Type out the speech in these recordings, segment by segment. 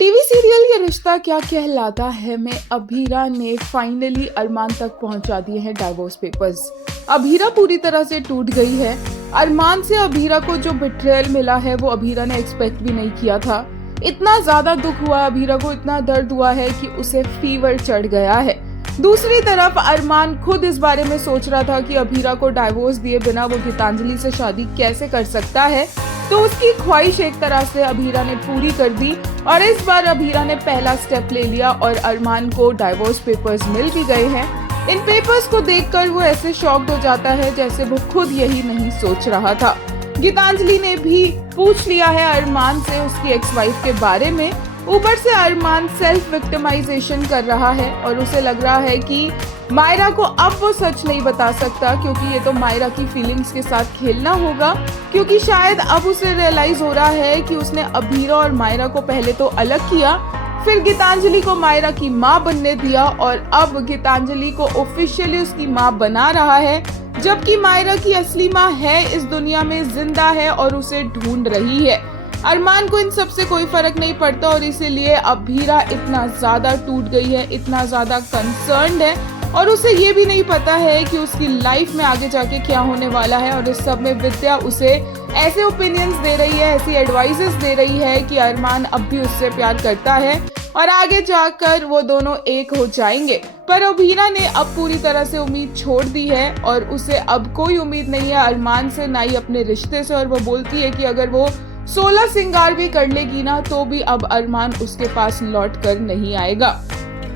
TV serial ये रिश्ता क्या कहलाता है में अभीरा ने फाइनली अरमान तक पहुंचा दिए हैं डाइवोर्स पेपर्स। अभीरा पूरी तरह से टूट गई है। अरमान से अभीरा को जो बिट्रेयल मिला है वो अभीरा ने एक्सपेक्ट भी नहीं किया था। इतना ज्यादा दुख हुआ अभीरा को, इतना दर्द हुआ है कि उसे फीवर चढ़ गया है। दूसरी तरफ अरमान खुद इस बारे में सोच रहा था कि अभीरा को डाइवोर्स दिए बिना वो गीतांजलि से शादी कैसे कर सकता है, तो उसकी ख्वाहिश एक तरह से अभीरा ने पूरी कर दी और इस बार अभीरा ने पहला स्टेप ले लिया और अरमान को डाइवोर्स पेपर्स मिल भी गए हैं। इन पेपर्स को देखकर वो ऐसे शॉक्ड हो जाता है जैसे वो खुद यही नहीं सोच रहा था। गीतांजलि ने भी पूछ लिया है अरमान से उसकी एक्स वाइफ के बारे में। ऊपर से अरमान सेल्फ विक्टिमाइजेशन कर रहा है और उसे लग रहा है कि मायरा को अब वो सच नहीं बता सकता, क्योंकि ये तो मायरा की फीलिंग्स के साथ खेलना होगा। क्योंकि शायद अब उसे रियलाइज हो रहा है कि उसने अभीरा और मायरा को पहले तो अलग किया, फिर गीतांजलि को मायरा की माँ बनने दिया और अब गीतांजलि को ऑफिशियली उसकी माँ बना रहा है, जबकि मायरा की असली माँ है इस दुनिया में, जिंदा है और उसे ढूंढ रही है। अरमान को इन सब से कोई फर्क नहीं पड़ता और इसीलिए अभीरा इतना ज्यादा टूट गई है, इतना ज्यादा कंसर्न्ड है और उसे ये भी नहीं पता है कि उसकी लाइफ में आगे जाके क्या होने वाला है। और इस सब में विद्या उसे ऐसे ओपिनियंस दे रही है, ऐसी एडवाइसेस दे रही है कि अरमान अब भी उससे प्यार करता है और आगे जाकर वो दोनों एक हो जाएंगे। पर अभीरा ने अब पूरी तरह से उम्मीद छोड़ दी है और उसे अब कोई उम्मीद नहीं है अरमान से, ना ही अपने रिश्ते से। और वो बोलती है कि अगर वो 16 सिंगार भी कर लेगी ना तो भी अब अरमान उसके पास लौट कर नहीं आएगा।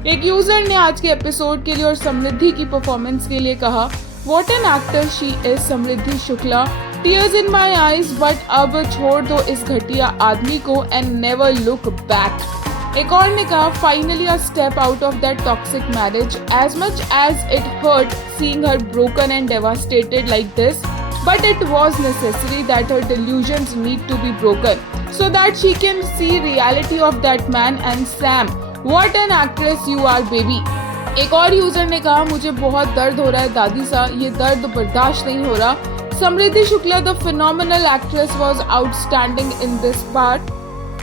एक यूजर ने आज के एपिसोड के लिए और समृद्धि की परफॉर्मेंस के लिए कहा, what an actor she is Samriddhi Shukla, tears in my eyes, but अब छोड़ दो इस घटिया आदमी को एंड नेवर लुक बैक। एक और ने कहा, finally a step out of that toxic marriage, as much as it hurt seeing her broken and devastated like this, but it was necessary that her delusions need to be broken so that she can see reality of that man. And Sam, what an actress you are baby. एक और user ने कहा, मुझे बहुत दर्द हो रहा है दादी सा, ये दर्द बर्दाश्त नहीं हो रहा। Samriddhi Shukla the phenomenal actress was outstanding in this part.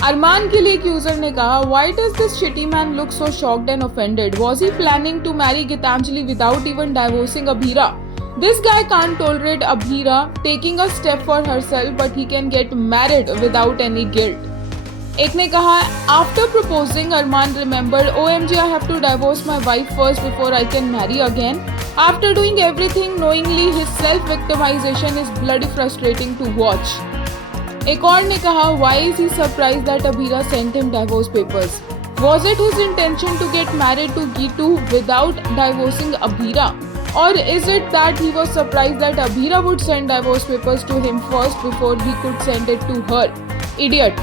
Armaan के लिए एक यूजर ने कहा, why does this shitty man look so shocked and offended? Was he planning to marry Gitanjali without even divorcing Abhira? This guy can't tolerate Abhira taking a step for herself, but he can get married without any guilt. एक ने कहा, after proposing, Arman remembered, OMG, I have to divorce my wife first before I can marry again. After doing everything knowingly, his self-victimization is bloody frustrating to watch. एक और ने कहा, why is he surprised that Abhira sent him divorce papers? Was it his intention to get married to Gitu without divorcing Abhira? Or is it that he was surprised that Abhira would send divorce papers to him first before he could send it to her? Idiot.